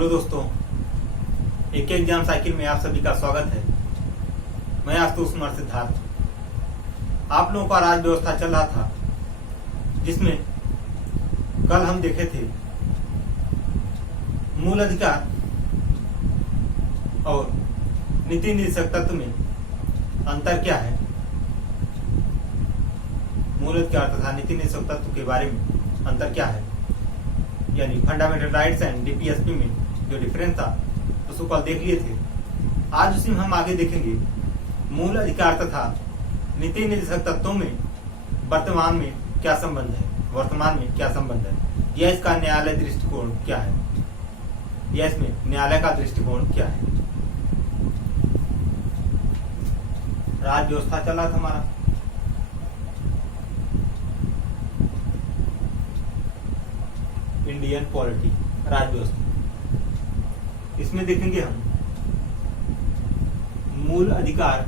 Hello दोस्तों, एक exam cycle में आप सभी का स्वागत है। मैं आशुतोष कुमार सिद्धार्थ। आप लोगों का राज व्यवस्था चल रहा था, जिसमें कल हम देखे थे मूल अधिकार और नीति निदेशक तत्व में अंतर क्या है। मूल अधिकार तथा नीति निदेशक तत्व के बारे में अंतर क्या है, यानी फंडामेंटल राइट्स एंड डीपीएसपी में जो डिफरेंस था उसको कल देख लिए थे। आज उसी में हम आगे देखेंगे मूल अधिकार तथा नीति निदेशक तत्वों में वर्तमान में क्या संबंध है, या इसका न्यायालय दृष्टिकोण क्या है, या इसमें न्यायालय का दृष्टिकोण क्या है। राज व्यवस्था चला था हमारा, इंडियन पॉलिटी, राज व्यवस्था। इसमें देखेंगे हम मूल अधिकार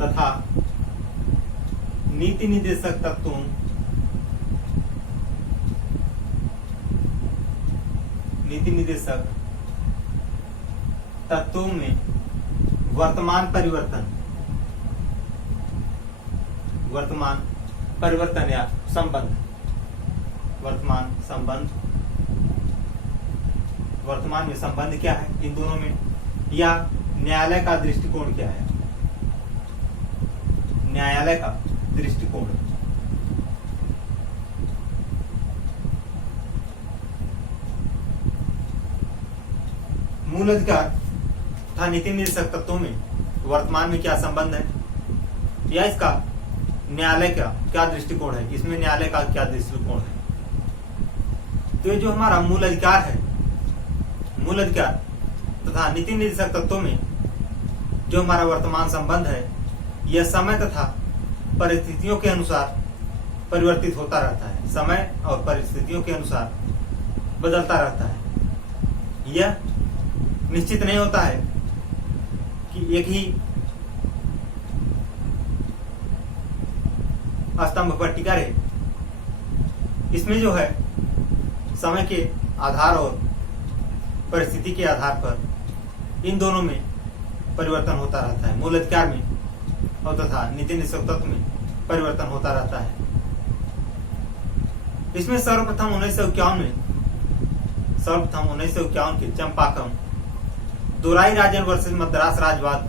तथा नीति निदेशक तत्वों में वर्तमान परिवर्तन या संबंध, वर्तमान में संबंध क्या है इन दोनों में, या न्यायालय का दृष्टिकोण क्या है, न्यायालय का दृष्टिकोण। मूल अधिकार तथा नीति निदेशक तत्वों में वर्तमान में क्या संबंध है, या इसका न्यायालय का क्या दृष्टिकोण है, इसमें न्यायालय का क्या दृष्टिकोण है। तो ये जो हमारा मूल अधिकार है, मूल अधिकार तथा नीति निदेशक तत्वों में जो हमारा वर्तमान संबंध है, यह समय तथा परिस्थितियों के अनुसार परिवर्तित होता रहता है, समय और परिस्थितियों के अनुसार बदलता रहता है। यह निश्चित नहीं होता है कि एक ही स्तंभ पर टिका रहे। इसमें जो है समय के आधार और परिस्थिति के आधार पर इन दोनों में परिवर्तन होता रहता है, मूल अधिकार में और तथा नीति निदेशक तत्व में परिवर्तन होता रहता है। इसमें सर्वप्रथम 1951 के चंपाकम दोराई राजन वर्सेस मद्रास राजवाद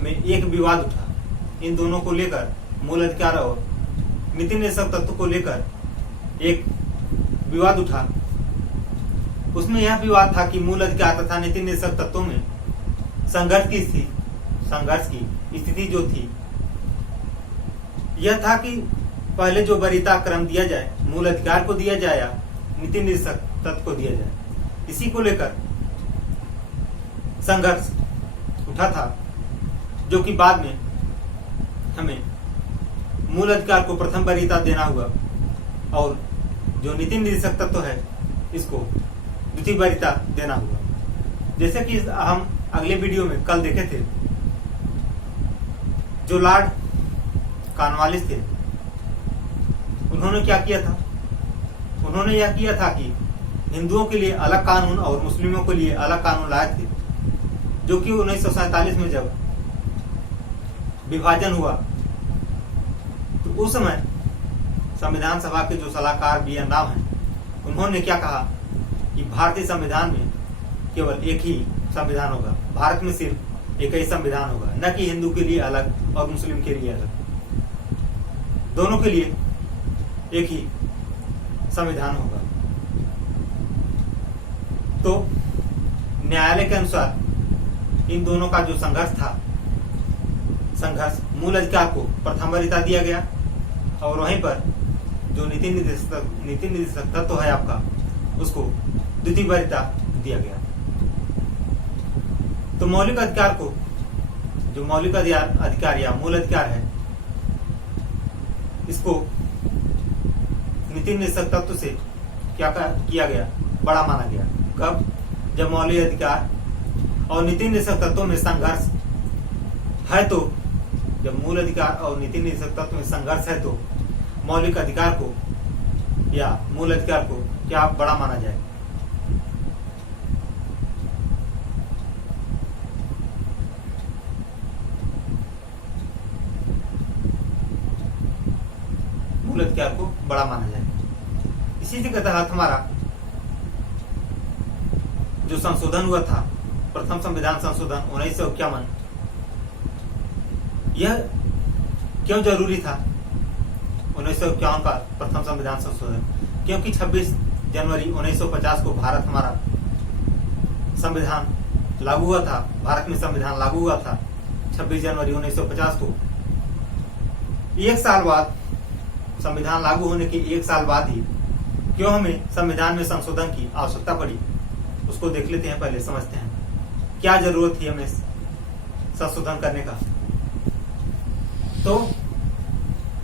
में एक विवाद उठा। इन दोनों को लेकर, मूल अधिकार और नीति निदेशक तत्व को लेकर एक विवाद उठा। उसमें यह विवाद था कि मूल अधिकार तथा नीति निदेशक तत्वों में संघर्ष की स्थिति जो थी, यह था कि पहले जो वरीयता क्रम दिया जाए, मूल अधिकार को दिया जाए या नीति निदेशक तत्व को दिया जाए, इसी को लेकर संघर्ष उठा था, जो कि बाद में हमें मूल अधिकार को प्रथम वरीयता देना हुआ और जो नीति निदेशक तत्व है इसको द्वितीय वरीयता देना हुआ। जैसे कि हम अगले वीडियो में कल देखे थे, जो लॉर्ड कॉर्नवालिस थे, उन्होंने क्या किया था, उन्होंने यह किया था कि हिंदुओं के लिए अलग कानून और मुस्लिमों के लिए अलग कानून लाए थे, जो कि 1947 में जब विभाजन हुआ तो उस समय संविधान सभा के जो सलाहकार B.N. राव हैं, उन्होंने क्या कहा कि भारतीय संविधान में केवल एक ही संविधान होगा, भारत में सिर्फ एक ही संविधान होगा, न कि हिंदू के लिए अलग और मुस्लिम के लिए अलग, दोनों के लिए एक ही संविधान होगा। तो न्यायालय के अनुसार इन दोनों का जो संघर्ष मूल अधिकार को प्रथम वरीयता दिया गया और वहीं पर जो नीति निदेशक तत्व है आपका, उसको द्वितीय वरीयता दिया गया। तो मौलिक अधिकार को, जो मौलिक अधिकार या मूल अधिकार है, इसको नीति निदेशक तत्व से क्या किया गया, बड़ा माना गया। कब? जब मौलिक अधिकार और नीति निदेशक तत्वों में संघर्ष है, तो जब मूल अधिकार और नीति निदेशक तत्व में संघर्ष है तो मौलिक अधिकार को या मूल अधिकार को क्या बड़ा माना जाए? मूल अधिकार को बड़ा माना जाए। इसी के तहत हमारा जो संशोधन हुआ था, प्रथम संविधान संशोधन 1951, यह क्यों जरूरी था 1951 का प्रथम संविधान संशोधन? क्योंकि 26 जनवरी 1950 को भारत हमारा संविधान लागू हुआ था। भारत में संविधान लागू हुआ था 26 जनवरी 1950 को। एक साल बाद, संविधान लागू होने के एक साल बाद ही क्यों हमें संविधान में संशोधन की आवश्यकता पड़ी, उसको देख लेते हैं। पहले समझते हैं क्या जरूरत थी हमें संशोधन करने का। तो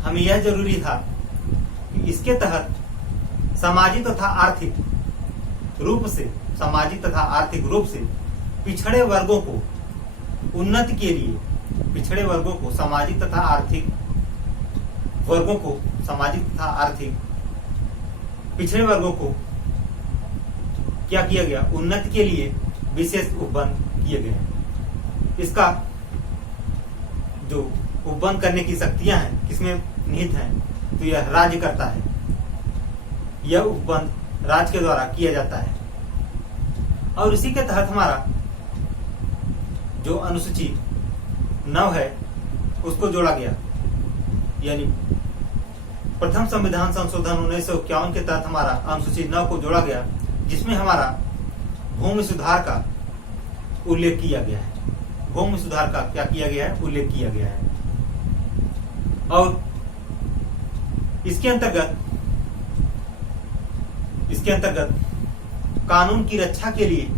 हमें यह जरूरी था कि इसके तहत सामाजिक तथा आर्थिक रूप से पिछड़े वर्गों को उन्नति के लिए, पिछड़े वर्गों को सामाजिक तथा आर्थिक पिछड़े वर्गों को क्या किया गया, उन्नति के लिए विशेष उपबंध किए गए। इसका जो उपबंध करने की शक्तियां हैं किसमें निहित हैं, तो यह राज्य करता है। यह उपबंध राज्य के द्वारा किया जाता है और इसी के तहत हमारा जो अनुसूची 9 है उसको जोड़ा गया। यानी प्रथम संविधान संशोधन 1951 के तहत हमारा अनुसूची 9 को जोड़ा गया, जिसमें हमारा भूमि सुधार का उल्लेख किया गया है। भूमि सुधार का क्या किया गया है, उल्लेख किया गया है। और इसके अंतर्गत कानून की रक्षा के लिए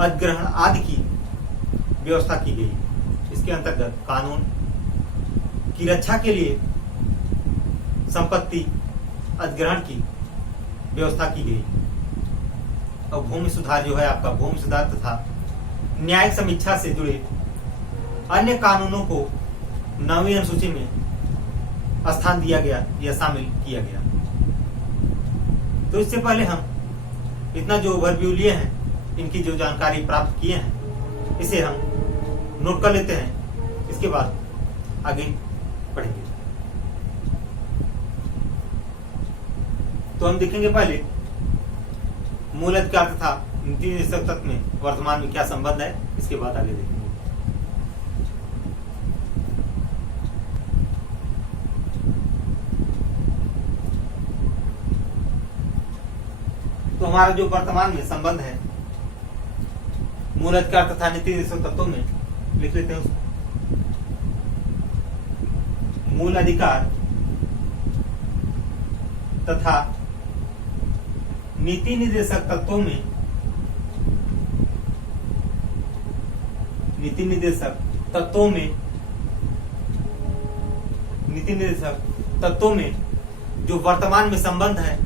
अधिग्रहण आदि की व्यवस्था की गई। इसके अंतर्गत कानून की रक्षा के लिए संपत्ति अधिग्रहण की व्यवस्था की गई। और भूमि सुधार जो है आपका, भूमि सुधार तथा न्यायिक समीक्षा से जुड़े अन्य कानूनों को 9वीं अनुसूची में स्थान दिया गया या शामिल किया गया। तो इससे पहले हम इतना जो ओवरव्यू लिए हैं, इनकी जो जानकारी प्राप्त किए हैं, इसे हम नोट कर लेते हैं। इसके बाद आगे पढ़ेंगे। तो हम देखेंगे पहले मूल अधिकार तथा नीति निर्देशक तत्व में वर्तमान में क्या संबंध है, इसके बाद आगे देखेंगे। तो हमारा जो वर्तमान में संबंध है मूल अधिकार तथा नीति निर्देशक तत्वों में, लिख लेते हैं उसको। मूल अधिकार तथा नीति निर्देशक तत्वों में, नीति निर्देशक तत्वों में जो वर्तमान में संबंध है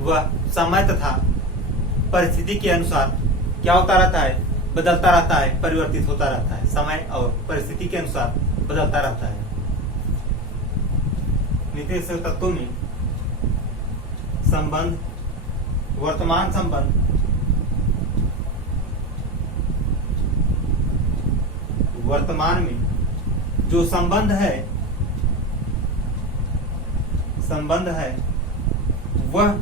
वह समय तथा परिस्थिति के अनुसार क्या होता रहता है, बदलता रहता है, परिवर्तित होता रहता है। समय और परिस्थिति के अनुसार बदलता रहता है। नीति निर्देशक तत्वों में संबंध, वर्तमान संबंध, वर्तमान में जो संबंध है वह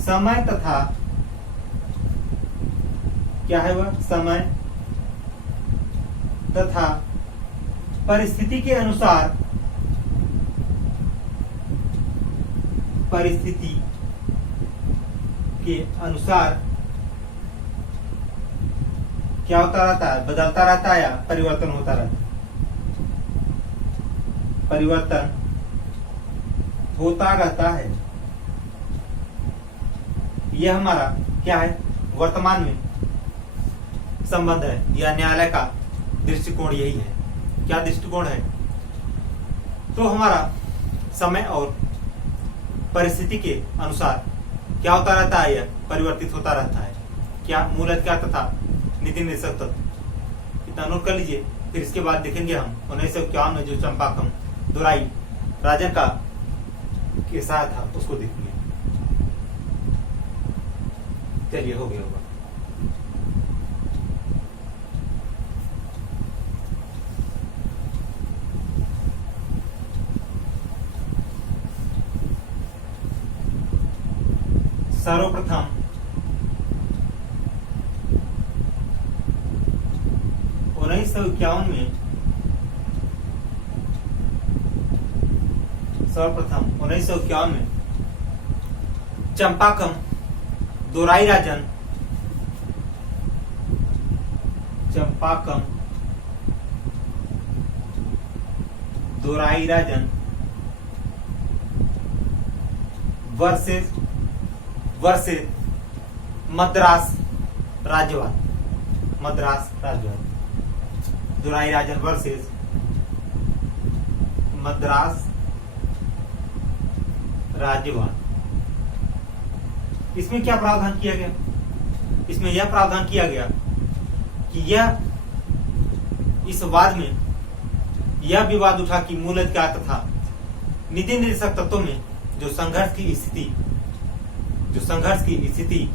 समय तथा क्या है, वह समय तथा परिस्थिति के अनुसार क्या होता रहता है, बदलता रहता है या परिवर्तन होता रहता है। परिवर्तन होता रहता है। यह हमारा क्या है, वर्तमान में संबंध है या न्यायालय का दृष्टिकोण यही है। क्या दृष्टिकोण है, तो हमारा समय और परिस्थिति के अनुसार क्या होता रहता है, यह परिवर्तित होता रहता है। क्या मूल अधिकार तथा नीति निर्देशक तत्व, इतना नोट कर लीजिए। फिर इसके बाद देखेंगे हम 1951 में जो चंपाकम दुराई राजन का केसा था उसको देखेंगे। चलिए हो गया होगा। सर्वप्रथम उन्नीस सौ इक्यावन में चंपाकम दोराईराजन वर्सेस मद्रास राज्यवाद। दोराईराजन वर्सेस मद्रास राज्यवाद। इसमें क्या प्रावधान किया गया? इसमें यह प्रावधान किया गया कि इस वाद में यह विवाद उठा कि मूल अधिकार तथा नीति निर्देशक तत्वों में जो संघर्ष की स्थिति,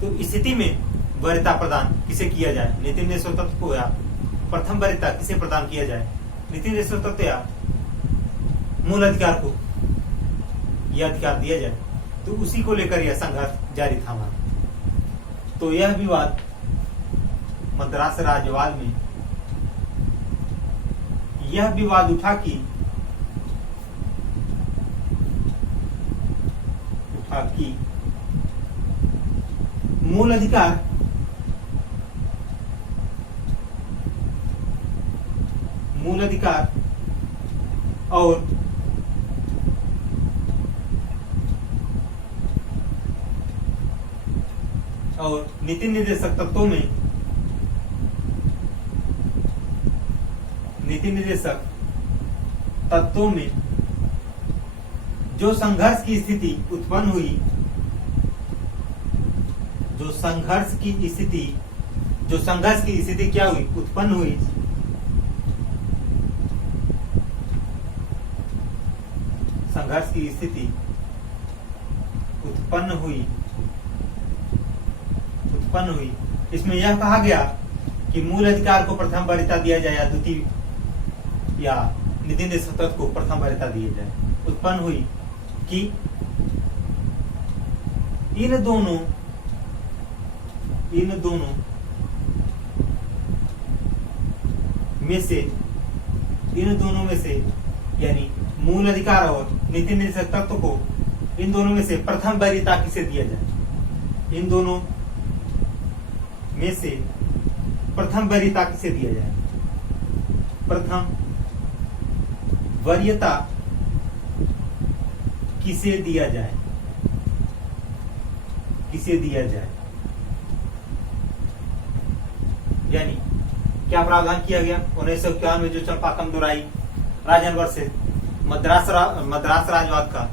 तो स्थिति में वरीयता प्रदान किसे किया जाए, नीति निर्देशक तत्व को, या प्रथम वरीयता किसे प्रदान किया जाए, नीति निर्देशक तत्व या मूल अधिकार को यह अधिकार दिया जाए। तो उसी को लेकर यह संघर्ष जारी था हमारा। तो यह विवाद मद्रास राज्यवाद में यह विवाद उठा कि मूल अधिकार और नीति निर्देशक तत्वों में जो संघर्ष की स्थिति उत्पन्न हुई, संघर्ष की स्थिति क्या हुई, उत्पन्न हुई, संघर्ष की स्थिति उत्पन्न हुई। इसमें यह कहा गया कि मूल अधिकार को प्रथम वरीयता दिया जाए या द्वितीय, या नीति निर्देशक तत्व को प्रथम वरीयता दिया जाए। उत्पन्न हुई कि इन दोनों में से यानी मूल अधिकार और नीति निर्देशक तत्व को, इन दोनों में से प्रथम वरीयता किसे दिया जाए, इन दोनों में से प्रथम वरीयता किसे दिया जाए, प्रथम वरीयता किसे दिया जाए, यानी क्या प्रावधान किया गया 1951 में जो चंपाकम दोराईराजन वर्सेस मद्रास राज्यवाद का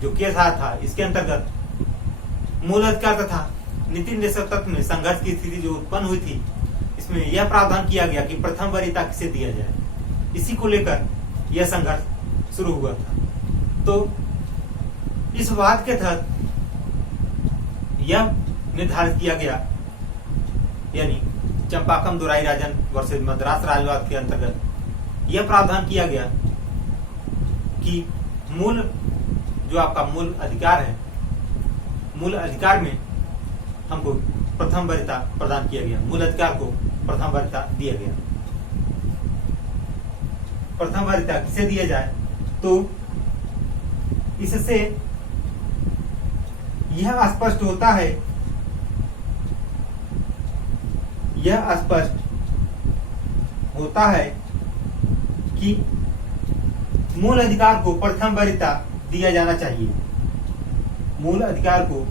जो केस आया था, इसके अंतर्गत मूल अधिकार तथा नीति निर्देशक तत्व में संघर्ष की स्थिति जो उत्पन्न हुई थी, इसमें यह प्रावधान किया गया कि प्रथम वरीयता किसे दिया जाए। इसी को लेकर यह संघर्ष शुरू हुआ था। तो इस वाद के तहत यह निर्धारित किया गया, यानी चंपाकम दोराईराजन वर्सेस मद्रास राज्यवाद के अंतर्गत यह प्रावधान किया गया कि जो आपका मूल अधिकार है, मूल अधिकार में हमको प्रथम वरीयता प्रदान किया गया, मूल अधिकार को प्रथम वरीयता दिया गया। प्रथम वरीयता किसे दिया जाए, तो इससे यह स्पष्ट होता है कि मूल अधिकार को प्रथम वरीयता दिया जाना चाहिए। मूल अधिकार को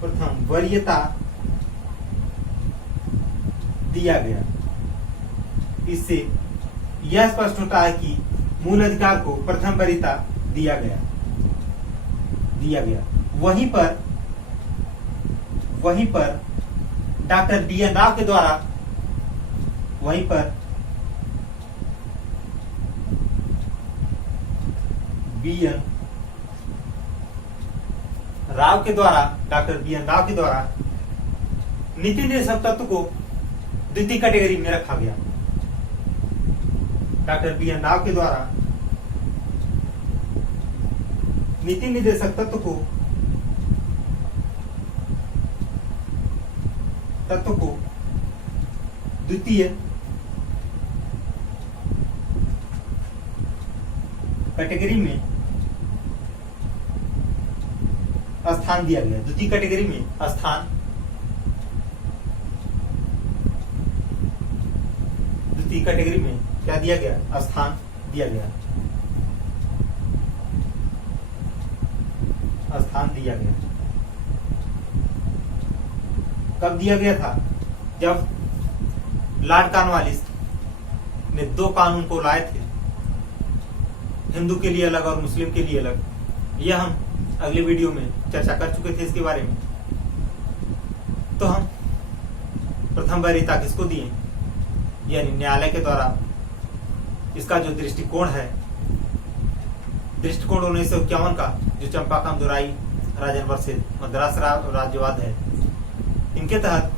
प्रथम वरीयता दिया गया। इससे यह स्पष्ट होता है कि मूल अधिकार को प्रथम वरीयता दिया गया। वहीं पर डॉक्टर डी एन राव के द्वारा बी.एन. राव के द्वारा, डॉक्टर बी.एन. राव के द्वारा नीति निर्देशक तत्व को द्वितीय कैटेगरी में रखा गया। Doctor BN. राव के द्वारा नीति निर्देशक तत्व को द्वितीय कैटेगरी में स्थान दिया गया। द्वितीय कैटेगरी में स्थान, द्वितीय कैटेगरी में क्या दिया गया? स्थान दिया गया, स्थान दिया गया। कब दिया गया था? जब लॉर्ड कॉर्नवालिस ने दो कानून को लाए थे, हिंदू के लिए अलग और मुस्लिम के लिए अलग। यह हम अगले वीडियो में चर्चा कर चुके थे इसके बारे में। तो हम प्रथम वरीयता किसको दिए? यानी न्यायालय के द्वारा इसका जो दृष्टिकोण है, दृष्टिकोण 1951 का, जो चंपाकम दुराई राजन वर्सेस मद्रास राज्यवाद है, इनके तहत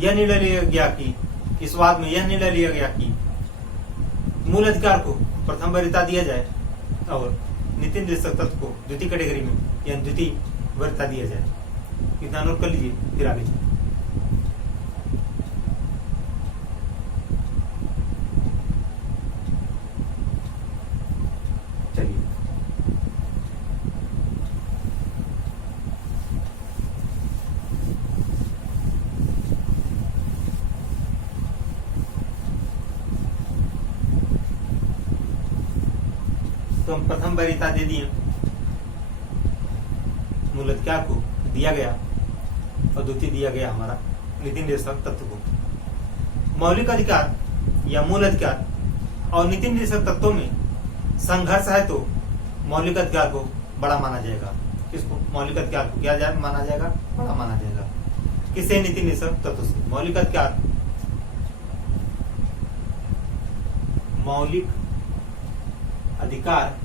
यह निर्णय लिया गया कि, इस वाद में यह निर्णय लिया गया कि मूल अधिकार को प्रथम वरीयता दिया जाए और नीति निर्देशक तत्व को द्वितीय कैटेगरी में यानी द्वितीय वरीयता दिया जाए। इतना नोट कर लीजिए, फिर आगे चलिए। तो हम प्रथम वरीयता दे दिए, मूल अधिकार को दिया गया और द्वितीय दिया गया हमारा नीति निर्देशक तत्व को। मौलिक अधिकार या मूल अधिकार और नीति निर्देशक तत्वों में संघर्ष है तो मौलिक अधिकार को बड़ा माना जाएगा। किसको? मौलिक अधिकार को क्या माना जाएगा? बड़ा माना जाएगा। किसे? नीति निर्देशक तत्व से। मौलिक अधिकार, मौलिक अधिकार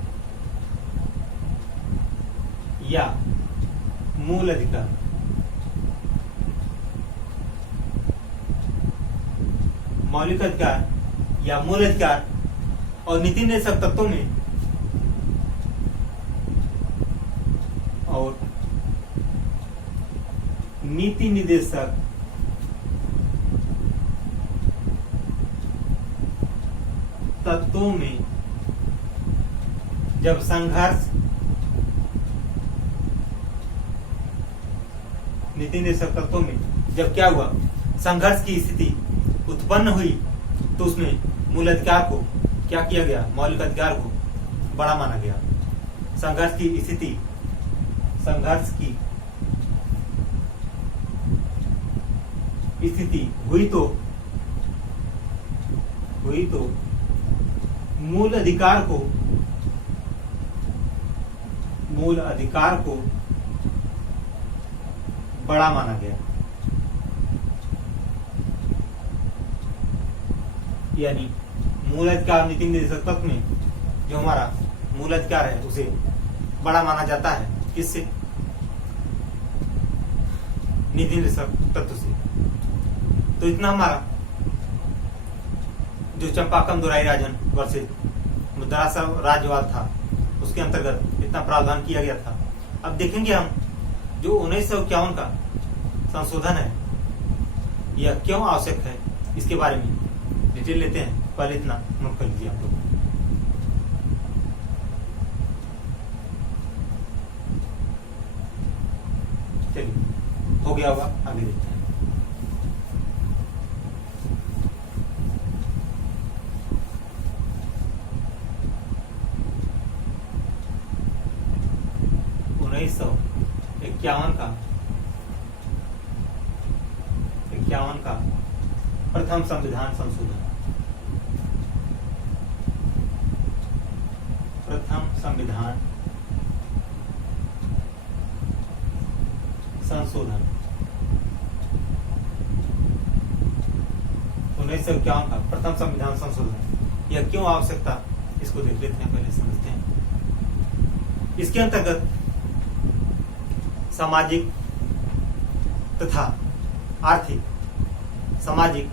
या मूल अधिकार मौलिक अधिकार या मूल अधिकार और नीति निर्देशक तत्वों में और नीति निर्देशक तत्वों में जब संघर्ष, नीति निर्देशक तत्वों में जब क्या हुआ? संघर्ष की स्थिति उत्पन्न हुई तो उसमें मूल अधिकार को क्या किया गया? मौलिक अधिकार को बड़ा माना गया। संघर्ष की स्थिति, संघर्ष की स्थिति हुई तो मूल अधिकार को बड़ा माना गया। यानी मूल अधिकार नीति निर्देशक तत्व में जो हमारा मूल अधिकार है उसे बड़ा माना जाता है। किससे? नीति निर्देशक तत्व से। तो इतना हमारा जो चंपाकम दुराई राजन वर्सेस मद्रास राज्यवाद था उसके अंतर्गत इतना प्रावधान किया गया था। अब देखेंगे हम जो 1951 का संशोधन है यह क्यों आवश्यक है, इसके बारे में डिटेल लेते हैं। पहले इतना नोट कर लीजिए आप लोग। चलिए, हो गया होगा, आगे देखते हैं। इक्यावन का प्रथम संविधान संशोधन, प्रथम संविधान संशोधन 1951 का प्रथम संविधान संशोधन, यह क्यों आवश्यकता, इसको देख लेते हैं, पहले समझते हैं। इसके अंतर्गत सामाजिक तथा आर्थिक, सामाजिक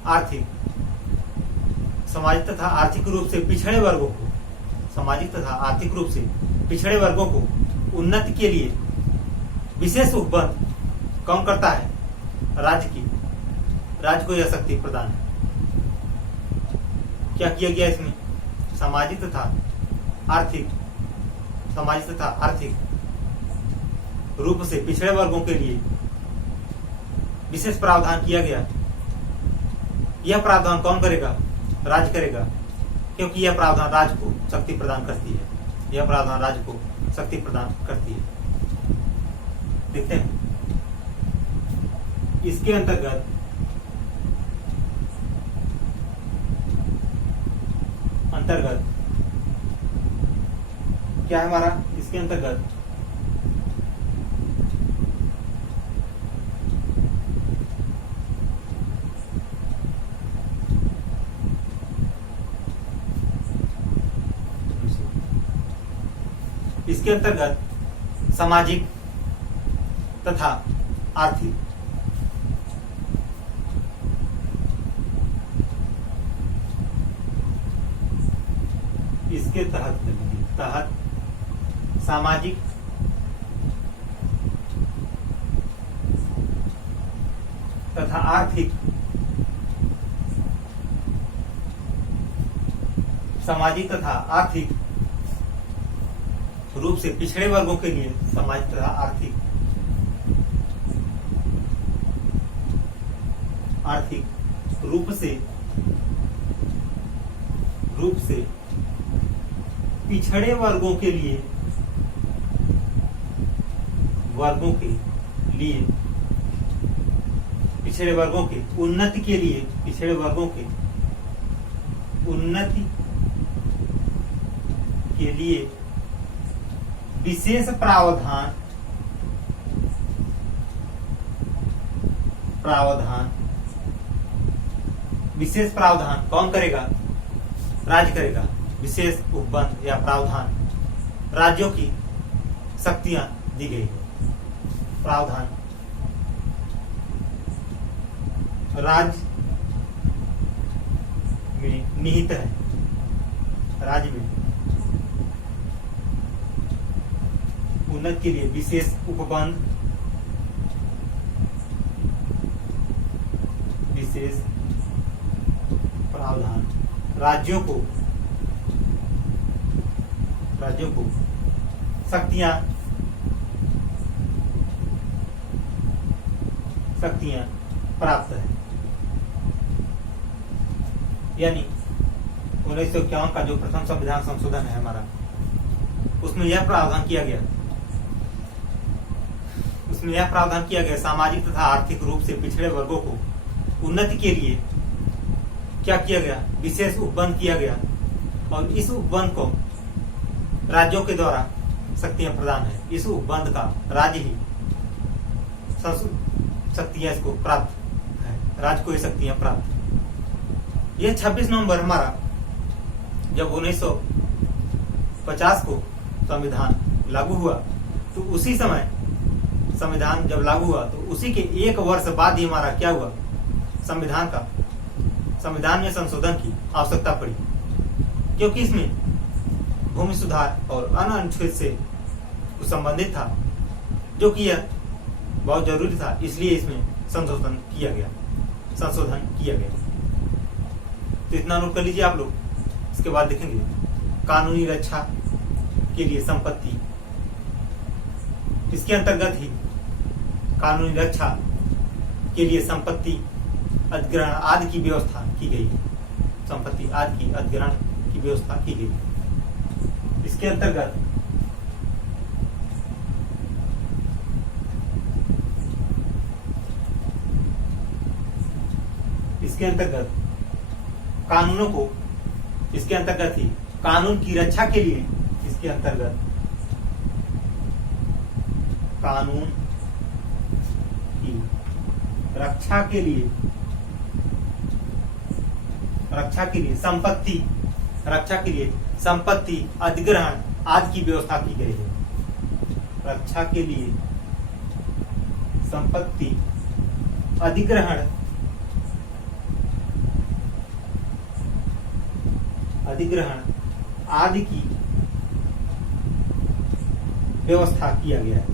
तथा आर्थिक रूप से पिछड़े वर्गों को, सामाजिक तथा आर्थिक रूप से पिछड़े वर्गों को उन्नति के लिए विशेष उपबंध कौन करता है? राज्य को यह शक्ति प्रदान है। क्या किया गया इसमें? सामाजिक तथा आर्थिक रूप से पिछड़े वर्गों के लिए विशेष प्रावधान किया गया। यह प्रावधान कौन करेगा? राज्य करेगा, क्योंकि यह प्रावधान राज्य को शक्ति प्रदान करती है। यह प्रावधान राज्य को शक्ति प्रदान करती है। देखते हैं इसके अंतर्गत क्या है हमारा? इसके अंतर्गत सामाजिक तथा आर्थिक इसके तहत सामाजिक तथा आर्थिक रूप से पिछड़े वर्गों के लिए सामाजिक तथा आर्थिक रूप से पिछड़े वर्गों के लिए पिछड़े वर्गों के उन्नति के लिए विशेष प्रावधान कौन करेगा? राज्य करेगा। विशेष उपबंध या प्रावधान राज्यों की शक्तियां दी गई। प्रावधान राज्य में निहित है। राज्य में उन्नति के लिए विशेष उपबंध, विशेष प्रावधान राज्यों को शक्तियां प्राप्त है। यानी 1951 का जो प्रथम संविधान संशोधन है हमारा, उसमें यह प्रावधान किया गया सामाजिक तथा आर्थिक रूप से पिछड़े वर्गों को उन्नति के लिए क्या किया गया? विशेष उपबंध किया गया, और इस उपबंध को राज्यों के द्वारा शक्तियां प्रदान है। इस उपबंध का राज्य ही शक्तियां इसको प्राप्त है, राज्य को ये शक्तियां प्राप्त है। यह 26 नवंबर हमारा जब 1950 को संविधान लागू हुआ, तो उसी समय संविधान जब लागू हुआ तो उसी के 1 वर्ष बाद ही हमारा क्या हुआ? संविधान में संशोधन की आवश्यकता पड़ी, क्योंकि इसमें भूमि सुधार और अन्य अनुच्छेद से संबंधित था, जो कि यह बहुत जरूरी था। इसलिए इसमें संशोधन किया गया। तो इतना नोट कर लीजिए आप लोग। इसके बाद देखेंगे कानूनी रक्षा के लिए संपत्ति। इसके अंतर्गत ही कानूनी रक्षा के लिए संपत्ति अधिग्रहण आदि की व्यवस्था की गई। संपत्ति आदि की अधिग्रहण की व्यवस्था की गई। इसके अंतर्गत कानूनों को, इसके अंतर्गत ही कानून की रक्षा के लिए, इसके अंतर्गत कानून की रक्षा के लिए संपत्ति अधिग्रहण आदि की व्यवस्था की गई है। रक्षा के लिए संपत्ति अधिग्रहण आदि की व्यवस्था किया गया है।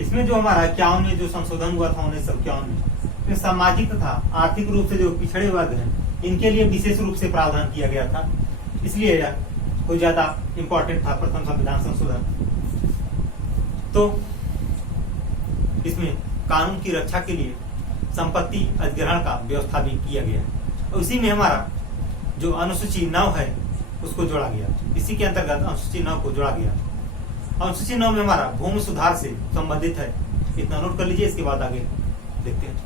इसमें जो हमारा 51 में जो संशोधन हुआ था 1951 में सामाजिक तथा आर्थिक रूप से जो पिछड़े वर्ग हैं इनके लिए विशेष रूप से प्रावधान किया गया था, इसलिए यह कोई ज्यादा इंपॉर्टेंट था प्रथम संविधान संशोधन। तो इसमें कानून की रक्षा के लिए संपत्ति अधिग्रहण का व्यवस्था भी किया गया है और इसी में हमारा जो अनुसूची 9 है उसको जोड़ा गया। इसी के अंतर्गत अनुसूची 9 को जोड़ा गया। अनुसूची 9 में हमारा भूमि सुधार से संबंधित है, इतना नोट कर लीजिए। इसके बाद आगे देखते हैं।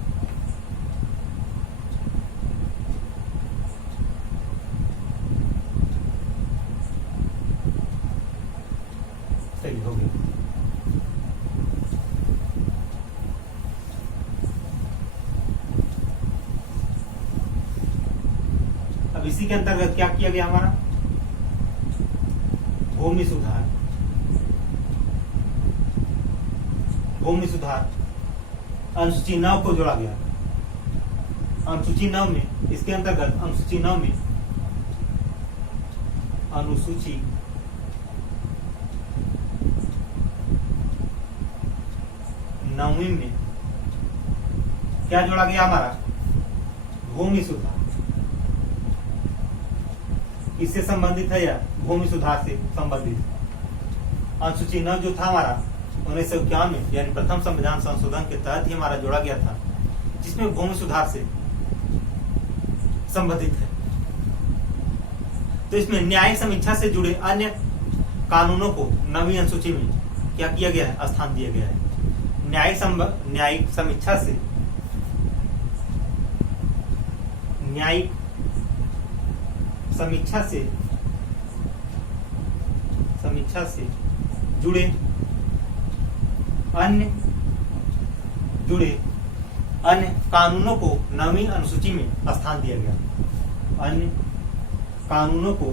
सही हो गया। अब इसी के अंतर्गत क्या किया गया हमारा भूमि सुधार अनुसूची 9 को जोड़ा गया। अनुसूची 9 में इसके अंतर्गत अनुसूची 9 में क्या जोड़ा गया हमारा भूमि सुधार। किससे संबंधित है यह भूमि सुधार से संबंधित। अनुसूची 9 जो था हमारा 1951 में यानी प्रथम संविधान संशोधन के तहत ही हमारा जोड़ा गया था, जिसमें भूमि सुधार से संबंधित है। तो इसमें न्यायिक समीक्षा से जुड़े अन्य कानूनों को 9वीं अनुसूची में क्या किया गया है स्थान दिया गया है। न्यायिक समीक्षा से जुड़े अन्य कानूनों को 9वीं अनुसूची में स्थान दिया गया। अन्य कानूनों को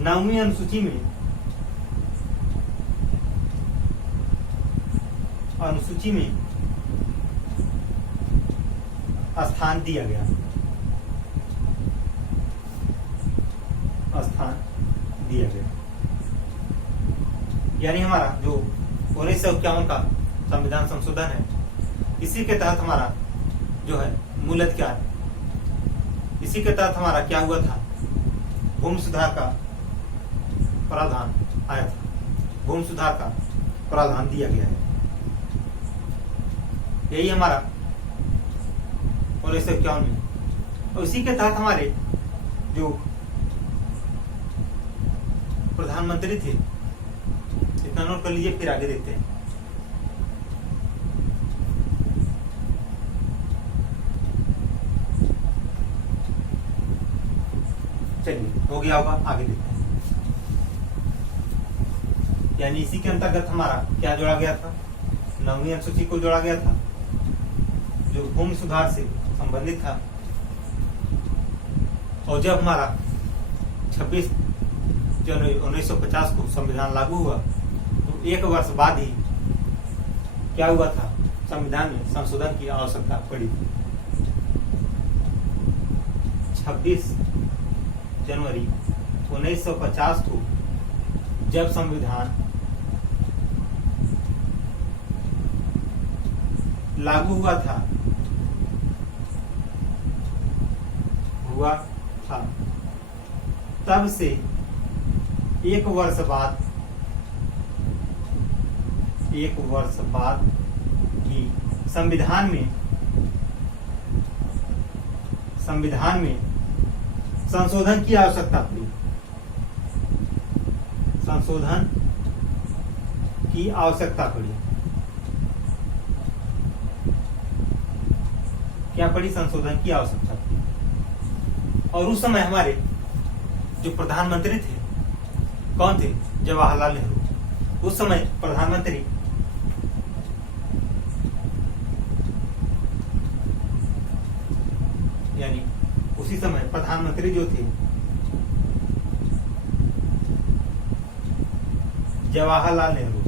9वीं अनुसूची में स्थान दिया गया। यानी हमारा जो 1951 का संविधान संशोधन है, इसी के तहत हमारा जो है मूलतः क्या है, इसी के तहत हमारा क्या हुआ था भूमि सुधार का प्रावधान आया था। भूमि सुधार का प्रावधान दिया गया है। यही हमारा 1951 में। और इसी के तहत हमारे जो प्रधानमंत्री थे, इतना नोट कर लीजिए, फिर आगे देखते हैं। चलिए हो गया होगा, आगे देखते हैं। यानी इसी के अंतर्गत हमारा क्या जोड़ा गया था 9वीं अनुसूची को जोड़ा गया था जो भूमि सुधार से संबंधित था। और जब हमारा 26 जनवरी 1950 को संविधान लागू हुआ तो 1 वर्ष बाद ही क्या हुआ था, संविधान में संशोधन की आवश्यकता पड़ी। 26 जनवरी 1950 को जब संविधान लागू हुआ था तब से 1 वर्ष बाद ही संविधान में संशोधन की आवश्यकता पड़ी। संशोधन की आवश्यकता पड़ी। क्या पड़ी? संशोधन की आवश्यकता पड़ी। और उस समय हमारे जो प्रधानमंत्री थे कौन थे? जवाहरलाल नेहरू। उस समय प्रधानमंत्री यानी उसी समय प्रधानमंत्री जो थे जवाहरलाल नेहरू।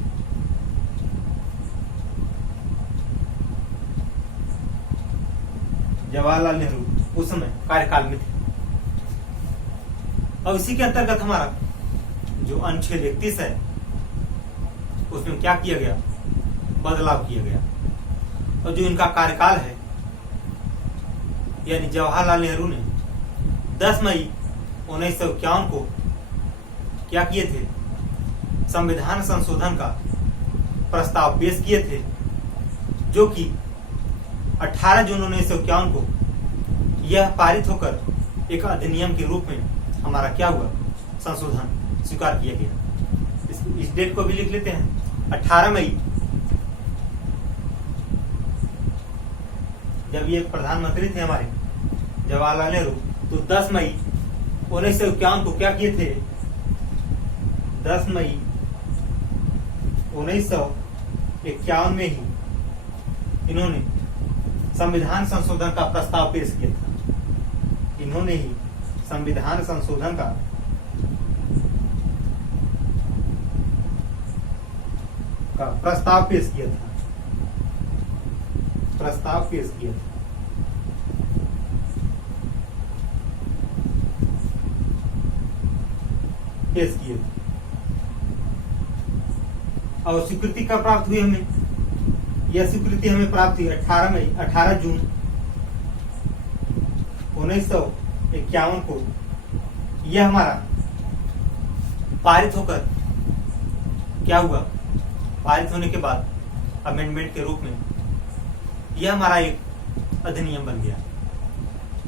जवाहरलाल नेहरू उस समय कार्यकाल में थे। और इसी के अंतर्गत हमारा जो अनुच्छेद 31 है उसमें क्या किया गया, बदलाव किया गया। और जो इनका कार्यकाल है यानी जवाहरलाल नेहरू ने 10 मई 1951 को क्या किए थे, संविधान संशोधन का प्रस्ताव पेश किए थे, जो कि 18 जून 1951 को यह पारित होकर एक अधिनियम के रूप में हमारा क्या हुआ, संशोधन स्वीकार किया गया। इस डेट को भी लिख लेते हैं, 18 मई जब ये प्रधानमंत्री थे हमारे जवाहरलाल नेहरू, तो 10 मई 1951 को क्या किए थे, 10 मई 1951 में ही इन्होंने संविधान संशोधन का प्रस्ताव पेश किया था। इन्होंने ही संविधान संशोधन का प्रस्ताव पेश किया था। प्रस्ताव पेश किया था। पेश किए थे और स्वीकृति का प्राप्त हुई हमें। यह स्वीकृति हमें प्राप्त हुई 18 जून 1951 को। यह हमारा पारित होकर क्या हुआ, पारित होने के बाद अमेंडमेंट के रूप में यह हमारा एक अधिनियम बन गया।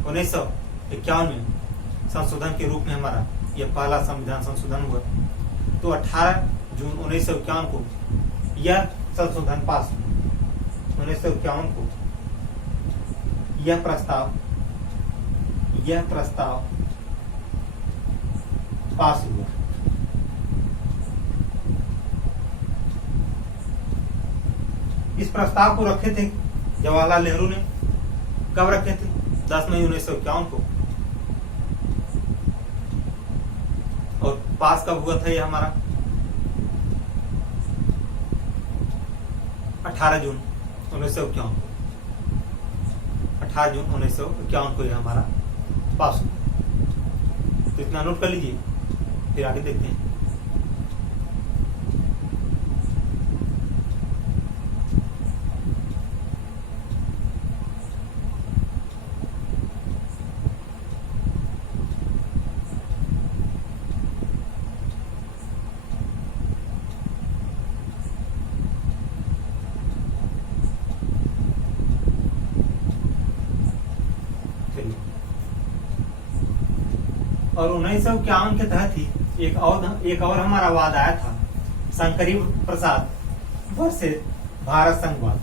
1951 में संशोधन के रूप में हमारा यह पहला संविधान संशोधन हुआ। तो 18 जून 1951 को यह संशोधन पास हुआ। 1951 को यह प्रस्ताव पास हुआ। इस प्रस्ताव को रखे थे जवाहरलाल नेहरू ने। कब रखे थे, 10 मई 1951 को। और पास कब हुआ था यह हमारा, 18 जून 1951 को। 18 जून 1951 को यह हमारा पास हुआ। तो इतना नोट कर लीजिए, फिर आगे देखते हैं। और 1951 के तहत ही एक और हमारा वाद आया था, शंकरी प्रसाद वर्सेस भारत संघवाद।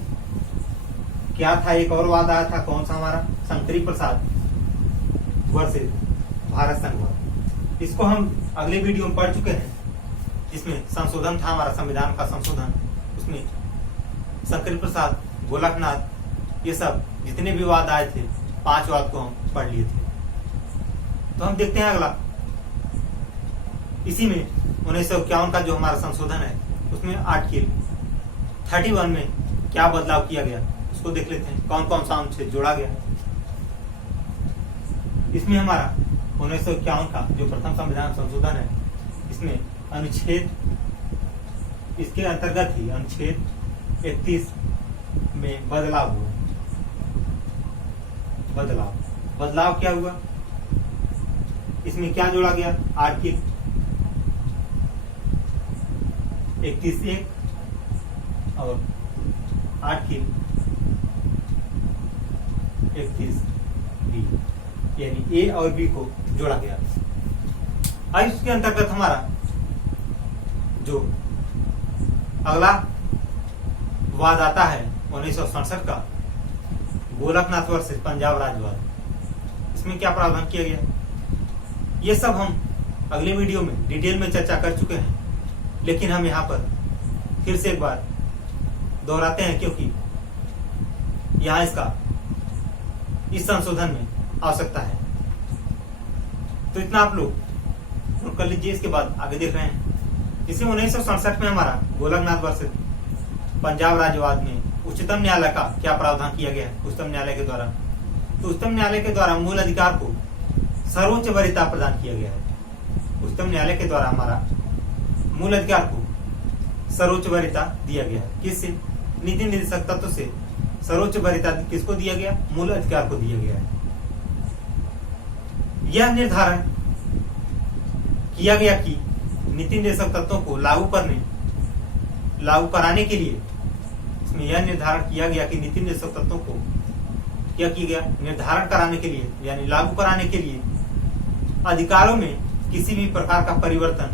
क्या था, एक और वाद आया था, कौन सा हमारा, शंकरी प्रसाद वर्सेस भारत संघवाद। इसको हम अगले वीडियो में पढ़ चुके हैं, जिसमें संशोधन था हमारा संविधान का संशोधन। उसमें शंकरी प्रसाद, गोलकनाथ, ये सब जितने भी वाद आए थे, 5 वाद को हम पढ़ लिए थे। तो हम देखते हैं अगला। इसी में 1951 का जो हमारा संशोधन है, उसमें आर्टिकल 31 में क्या बदलाव किया गया, उसको देख लेते हैं। कौन कौन सा अनुच्छेद जोड़ा गया। इसमें हमारा 1951 का जो प्रथम संविधान संशोधन है, इसमें अनुच्छेद, इसके अंतर्गत ही अनुच्छेद 31 में बदलाव हुआ। बदलाव क्या हुआ, इसमें क्या जोड़ा गया, आर्टिकल 31(1) और आर्टिकल 31(b), यानी ए और बी को जोड़ा गया। अब इसके अंतर्गत हमारा जो अगला वाद आता है 1967 का, गोलकनाथ वर्सेस पंजाब राज्यवाद। इसमें क्या प्रावधान किया गया, ये सब हम अगले वीडियो में डिटेल में चर्चा कर चुके हैं। लेकिन हम यहाँ पर फिर से एक बार दोहराते हैं, क्योंकि यहाँ इसका इस संशोधन में आवश्यकता है। तो इतना आप लोग नोट कर लीजिए। इसके बाद आगे देख रहे हैं, इसी 1967 में हमारा गोलकनाथ वर्सेस पंजाब राज्यवाद में उच्चतम न्यायालय का क्या प्रावधान किया गया है उच्चतम न्यायालय के द्वारा। तो उच्चतम न्यायालय के द्वारा मूल अधिकार को सर्वोच्च वरीयता प्रदान किया गया है। उच्चतम न्यायालय के द्वारा हमारा मूल अधिकार को सर्वोच्च वरीयता दिया गया है। किससे? नीति निर्देशक तत्व से सर्वोच्च वरीयता किसको दिया गया? मूल अधिकार को दिया गया है। यह निर्धारण किया गया कि नीति निर्देशक तत्वों को लागू कराने के लिए, इसमें यह निर्धारण किया गया कि नीति निर्देशक तत्वों को क्या किया गया? निर्धारण कराने के लिए यानी लागू कराने के लिए अधिकारों में किसी भी प्रकार का परिवर्तन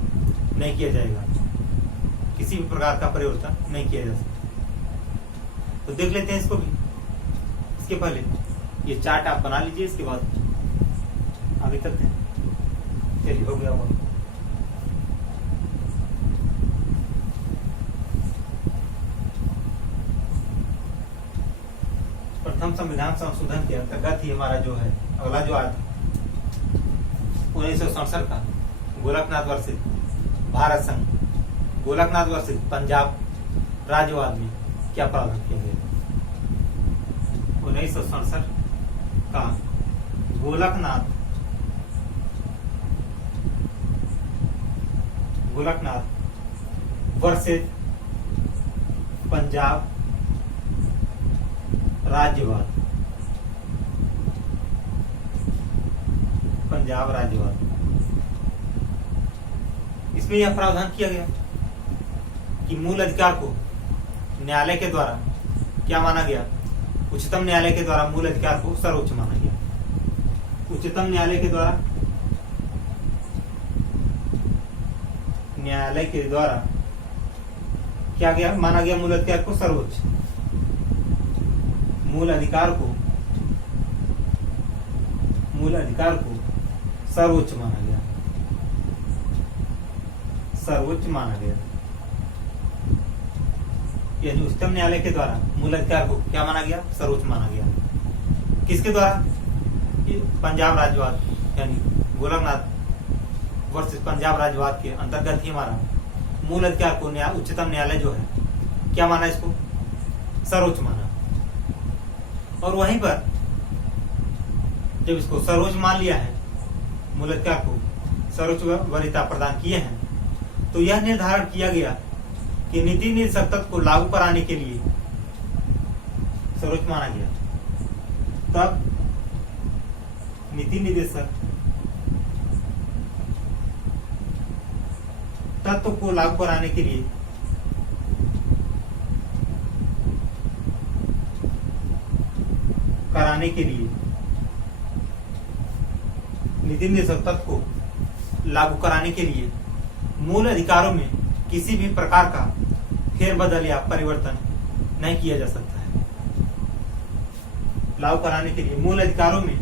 नहीं किया जाएगा। किसी भी प्रकार का परिवर्तन नहीं किया जा सकता। तो देख लेते हैं इसको भी। इसके पहले ये चार्ट आप बना लीजिए, इसके बाद आगे चलते हैं। चलिए, हो गया वो। प्रथम संविधान संशोधन के अंतर्गत ही हमारा जो है अगला जो आया था 1967 का गोलकनाथ वर्सेस भारत संघ, गोलकनाथ वर्सेस पंजाब राज्यवाद में क्या प्रावधान किया गया? 1967 का गोलकनाथ वर्सेस पंजाब राज्यवाद, पंजाब राज्यवाद, इसमें यह प्रावधान किया गया कि मूल अधिकार को न्यायालय के द्वारा क्या माना गया? उच्चतम न्यायालय के द्वारा मूल अधिकार को सर्वोच्च माना गया। उच्चतम न्यायालय के द्वारा क्या गया? माना गया मूल अधिकार को सर्वोच्च। मूल अधिकार को सर्वोच्च माना गया। सर्वोच्च माना गया यानी उच्चतम न्यायालय के द्वारा मूल अधिकार को क्या माना गया? सर्वोच्च माना गया। किसके द्वारा? पंजाब राज्यवाद यानी गोलकनाथ वर्सेस पंजाब राज्यवाद के अंतर्गत ही हमारा मूल अधिकार को उच्चतम न्यायालय जो है क्या माना? इसको सर्वोच्च माना। और वहीं पर जब इसको सर्वोच्च मान लिया है, मूल अधिकार को सर्वोच्च वरीयता प्रदान किए हैं, तो यह निर्धारण किया गया कि नीति निर्देशक तत्व को लागू कराने के लिए सर्वोच्च माना गया। तब नीति निर्देशक तत्व को लागू कराने के लिए नीति निर्देशक तत्व को लागू कराने के लिए मूल अधिकारों में किसी भी प्रकार का फेरबदल या परिवर्तन नहीं किया जा सकता है। लागू कराने के लिए मूल अधिकारों में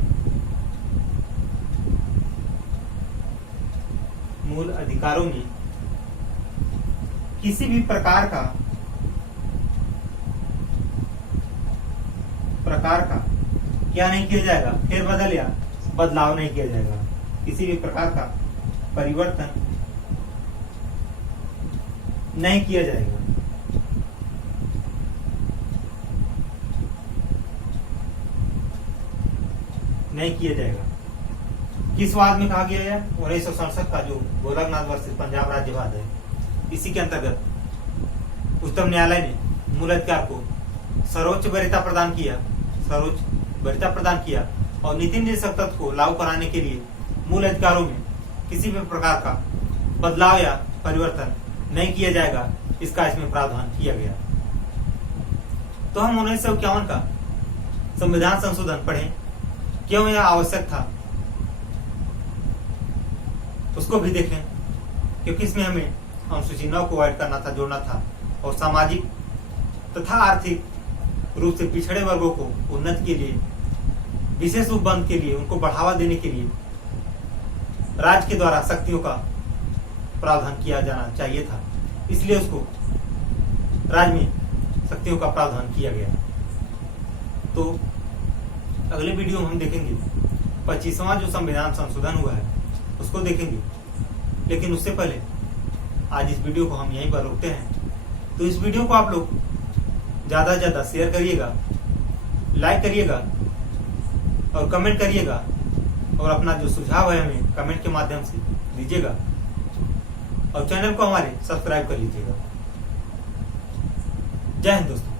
किसी भी प्रकार का क्या नहीं किया जाएगा? फेरबदल या बदलाव नहीं किया जाएगा। किसी भी प्रकार का परिवर्तन नहीं किया जाएगा। किस वाद में कहा गया है? 1967 का जो गोलकनाथ वर्सेस पंजाब राज्यवाद है, इसी के अंतर्गत उच्चतम न्यायालय ने मूल अधिकार को सर्वोच्च वरीयता प्रदान किया और नीति निर्देशक तत्व को लागू कराने के लिए मूल अधिकारों में किसी भी प्रकार का बदलाव या परिवर्तन नहीं किया जाएगा, इसका इसमें प्रावधान किया गया। तो हम 1951 का संविधान संशोधन पढ़ें, क्यों यह आवश्यक था उसको भी देखें, क्योंकि इसमें हमें अनुसूची 9 को ऐड करना था, जोड़ना था, और सामाजिक तथा आर्थिक रूप से पिछड़े वर्गों को उन्नति के लिए, विशेष उपबंध के लिए, उनको बढ़ावा देने के लिए राज्य के द्वारा शक्तियों का प्रावधान किया जाना चाहिए था। इसलिए उसको राज्य में शक्तियों का प्रावधान किया गया है। तो अगले वीडियो में हम देखेंगे 25वां जो संविधान संशोधन हुआ है उसको देखेंगे। लेकिन उससे पहले आज इस वीडियो को हम यहीं पर रोकते हैं। तो इस वीडियो को आप लोग ज्यादा से ज्यादा शेयर करिएगा, लाइक करिएगा और कमेंट करिएगा, और अपना जो सुझाव है हमें कमेंट के माध्यम से दीजिएगा, और चैनल को हमारे सब्सक्राइब कर लीजिएगा। जय हिंद दोस्तों।